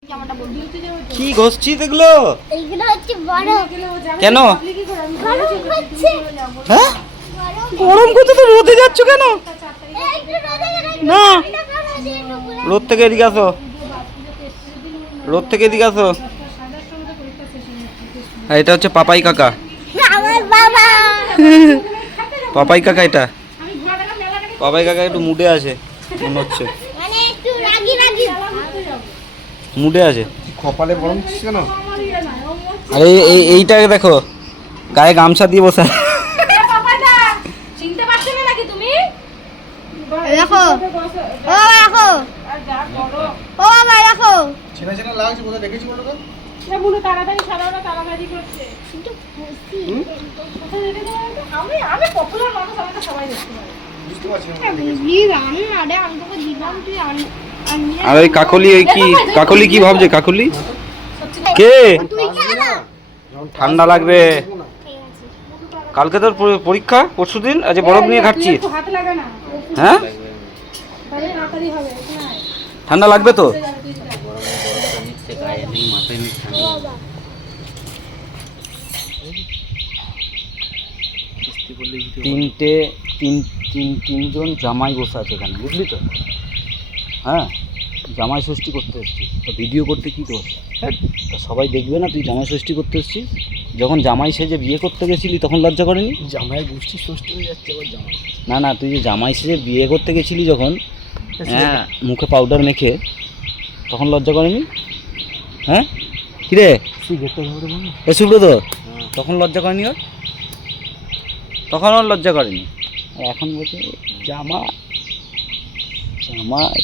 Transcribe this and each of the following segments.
কি ঘষছিস এগুলো? এইগুলো হচ্ছে বড়। কেন? হ্যাঁ গরম করতে তো রোদে যাচ্ছ কেন? না রোদ থেকে এদিকে আসো, রোদ থেকে এদিকে আসো। এটা হচ্ছে পাপাই কাকা। আমার বাবা। পাপাই কাকা, এটা পাপাই কাকা একটু মুডে আছে মনে হচ্ছে, মানে একটু রাগি রাগি মুডে আছে। কপালে গরম দিচ্ছিস কেন? আরে এইটাকে দেখো, গায়ে গামছা দিয়ে বসে। চিনতে পারছো না নাকি তুমি? দেখো ও দেখো ও বাবা দেখো ছেনা ছেনা লাগছে, কোথায় দেখেছি বলো তো? সেগুলো তাড়াতাড়ি সারাটা তাড়াতাড়ি করছে। কিন্তু খুশি কোথায় দেখেছো বলতো? আমি পপুলার মানুষ, আমাকে সবাই দেখতে পারে। বুঝতে পারছি না। বুঝলি রান্না না রে আমি তোকে দিলাম তুই আনলি আর ওই কাকলি, ওই কি কাকলি কি ভাবছে? কাকলি কে? তুই খেলা ঠান্ডা লাগবে, কালকে তোর পরীক্ষা, পরশুদিন আজ বরফ নিয়ে খাচ্ছিস। একটু হাত লাগা না, হ্যাঁ তাহলে তাড়াতাড়ি হবে। ঠান্ডা লাগবে তো। তিনজন জামাই বসে আছে এখানে, বুঝলি তো? হ্যাঁ জামাই ষষ্ঠী করতে এসছিস তো ভিডিও করতে কি দোষ? তা সবাই দেখবে না তুই জামাই ষষ্ঠী করতে এসছিস? যখন জামাই সেজে বিয়ে করতে গেছিলি তখন লজ্জা করেনি? জামাই গোষ্ঠী ষষ্ঠী হয়ে যাচ্ছে আবার জামাই। না না, তুই যে জামাই সেজে বিয়ে করতে গেছিলি যখন, হ্যাঁ মুখে পাউডার মেখে, তখন লজ্জা করেনি? হ্যাঁ কিরে এ সুব্রত, তখন লজ্জা করেনি ওর? তখন ওর লজ্জা করেনি, আর এখন বলছে জামাই জামাই।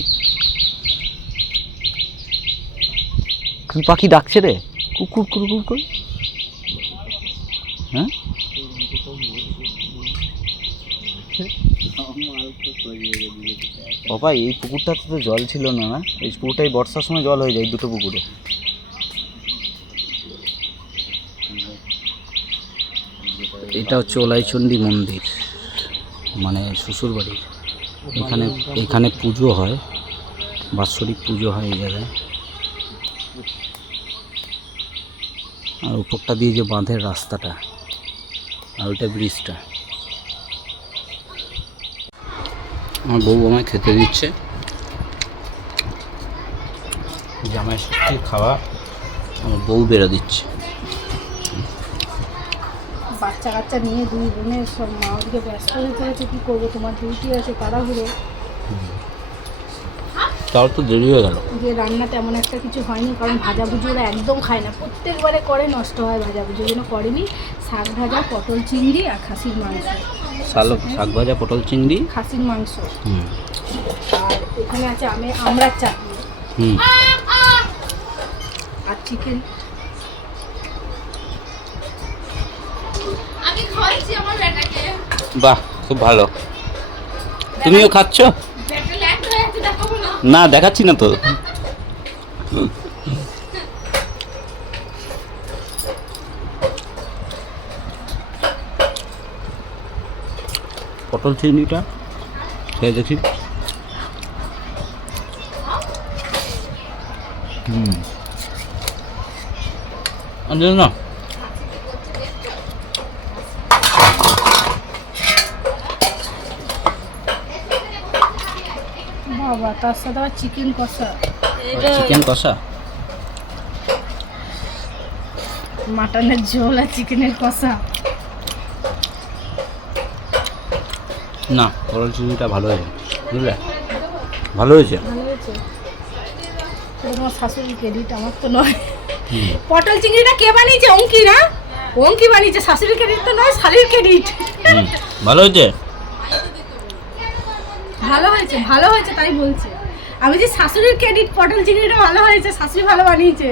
কি পাখি ডাকছে রে? কুকুর কুকুর করে। হ্যাঁ বাবা এই পুকুরটাতে তো জল ছিল না, না এই পুকুরটাই বর্ষার সময় জল হয়ে যায়, দুটো পুকুরে। এটা হচ্ছে ওলাইচণ্ডী মন্দির, মানে শ্বশুরবাড়ির। এখানে পুজো হয়, বাৎসরিক পুজো হয় এই জায়গায়। আর উপরটা দিয়ে যে বাঁধের রাস্তাটা, আর ওইটা ব্রিজটা। আমার বউ আমায় খেতে দিচ্ছে, জামাই ষষ্ঠীর খাওয়া আমার বউ বেড়ে দিচ্ছে। বাচ্চা কাচ্চা নিয়ে দুই বোনের সব মা ওদিকে ব্যস্ত হয়ে পড়েছে, কী করবো, তোমার ডিউটি আছে তাড়াহুড়ো। তাও তো দেরি হয়ে গেল। যে রান্না তেমন একটা কিছু হয়নি, কারণ ভাজাভুজি ওরা একদম খায় না, প্রত্যেকবারে করে নষ্ট হয় ভাজাভুজি, ওই জন্য করেনি। শাক ভাজা, পটল চিংড়ি আর খাসির মাংস। শাক ভাজা, পটল চিংড়ি, খাসির মাংস। আর এখানে আছে আমড়ার চাটনি আর চিকেন। বাহ খুব ভালো। তুমিও খাচ্ছ? না দেখাচ্ছি না তো। পটল চিংড়িটা খেয়ে দেখি। না বাবা, তার সাথে আবার চিকেন কষা, চিকেন কষা, মাটনের ঝোল আর চিকেনের কষা। না পটল চিংড়িটা ভালো হয়েছে, বুঝলে? ভালো হয়েছে। ভালো হয়েছে, তোমার শাশুড়ির ক্রেডিট, আমার তো নয়। পটল চিংড়িটা কে বানিয়েছে? অঙ্কি না? অঙ্কি বানিয়েছে, শাশুড়ির ক্রেডিট তো নয়, শালির ক্রেডিট। ভালো হয়েছে, ভালো হয়েছে, ভালো হয়েছে তাই বলছে। আমি যে শাশুড়ির ক্রেডিট, পটল চিংড়িটা ভালো হয়েছে, শাশুড়ি ভালো বানিয়েছে।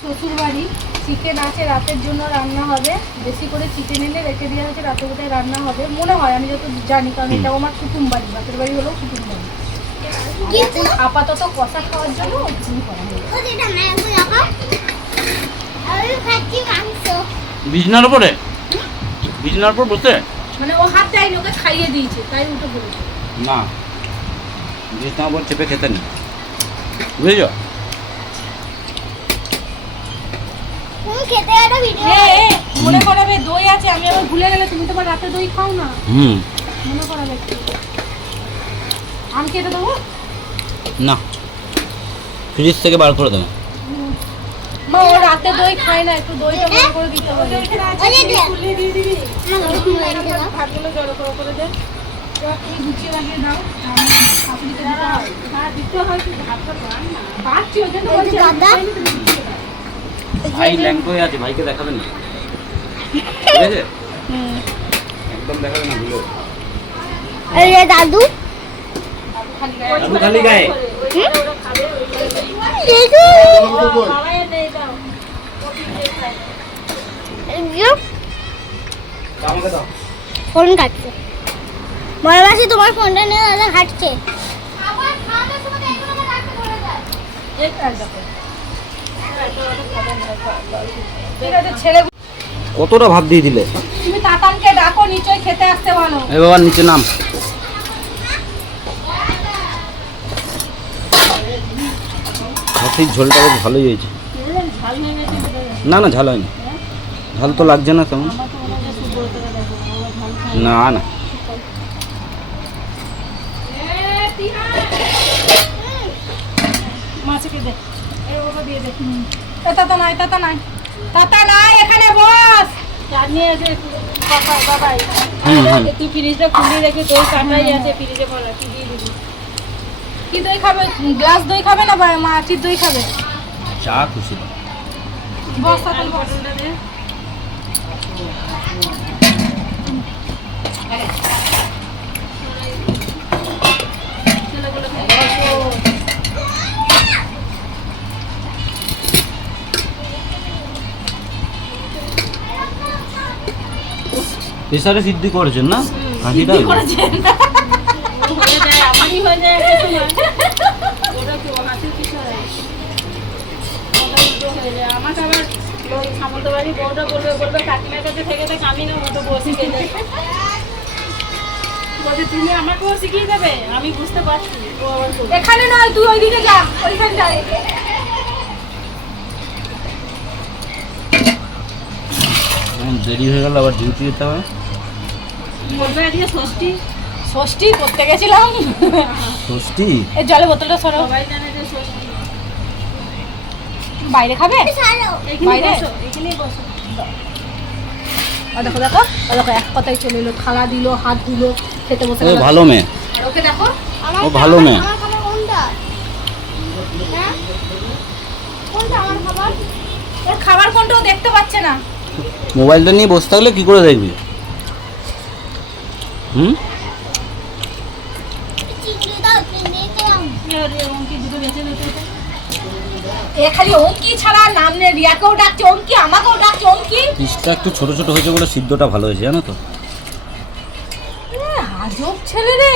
শ্বশুরবাড়ি চিকেন আছে, রাতের জন্য রান্না হবে, বেশি করে চিকেন এনে রেখে দেওয়া হয়েছে, রাতে বোধহয় রান্না হবে মনে হয়, আমি যত জানি, কারণ এটাও আমার কুটুম বাড়ি, বাপের বাড়ি হলেও কুটুম বাড়ি। আপাতত কষা খাওয়ার জন্য চিনি করা হয়েছে। বিছনার উপরে বিছনার উপর বসে মানে ও হাত দেয়নি, ওকে খাইয়ে দিয়েছে তাই উঠে পড়েছে। না বিছনার উপর চেপে খেতে নেই, বুঝেছ? মনে করাবে দই আছে, আমি আবার ভুলে গেলে তুমি তোমার রাতে দই খাও না, মনে করাবে একটু। আম কেটে দেবো না, ফ্রিজ থেকে বার করে দেবো। মা, ও রাতে দই খায় না, একটু দইটা মনে করে দিতে হবে। ভাতগুলো জড়ো করে দে, এই গুছিয়ে লাগিয়ে দাও। শাশুড়িকে দিতে হবে। হ্যাঁ, দিতে হয়, কিন্তু ভাতটা পারছি, ওই জন্য বলছি। ভাই ল্যাংক হয়ে আছে, ভাইকে দেখাবেন না, ঠিক আছে? একদম দেখাবেন না, ভুলে দাদু খালি গায়ে আমাকে দাও। ফোন কাটছে, বড় মাসি তোমার ফোনটা নিয়ে দাদা ঘাটছে। ছেলে, কতটা ভাত দিয়ে দিলে? তুমি তাতানকে ডাকো, নিচয় খেতে আসতে বলো। এ বাবা নিচে নাম। ভাতের ঝোলটা বেশ ভালোই হয়েছে। না না, ঝাল হয়নি, ঝাল তো লাগছে না তেমন। না না, মাছকে দে, এই ওটা দিয়ে দে। তাতা নাই, তাতা নাই, তাতা নাই, এখানে বস। জানিয়ে যে বাবাই, তুই ফ্রিজটা খুলে রেখে দই কাটাই আছে ফ্রিজে ভরা, কি দিয়ে দিবি? কি দই খাবে? গ্লাস দই খাবে না মাটির দই খাবে? চা খুশি। বস তাতাল বটলটা দে। প্রেসারে সিদ্ধি করেছেন না? হাঁচিটা আমাকে আবার সামন্ত বাড়ি বউটা বলবে কাকিমার কাছে থেকে আমি না মতো বসে গেলে বলছে তুমি আমাকেও শিখিয়ে দেবে। আমি বুঝতে পারছি, ও আবার এখানে নয়, তুই ওইদিকে যা, ওইখানটায়। দেরি হয়ে গেল, আবার ডিউটি যেতে হবে। বলবে আজকে ষষ্ঠী, ষষ্ঠী করতে গেছিলাম। ষষ্ঠী? এই জলের বোতলটা সরাও। সবাই জানে যে ষষ্ঠী। বাইরে খাবে? বাইরে এখানেই বসো। দেখো দেখো দেখো, এক কথাই চলে এলো, থালা দিল, হাত ধুলো, খেতে বসে ও গেল। ভালো মেয়ে, ওকে দেখো, ও ভালো মেয়ে। আমার খাবার কোনটা? হ্যাঁ, কোনটা আমার খাবার? ওর খাবার কোনটাও দেখতে পাচ্ছে না। মোবাইলটা নিয়ে বসে থাকলে কি করে দেখবি? চিংড়ি দাও, চিংড়ি খেলাম। এ খালি অঙ্কি ছাড়া নাম নেই, রিয়াকেও ডাকছে অঙ্কি, আমাকেও ডাকছে অঙ্কি। পিসটা একটু ছোট ছোট হয়েছে বলে সিদ্ধটা ভালো হয়েছে, জানো তো? আজব ছেলে রে।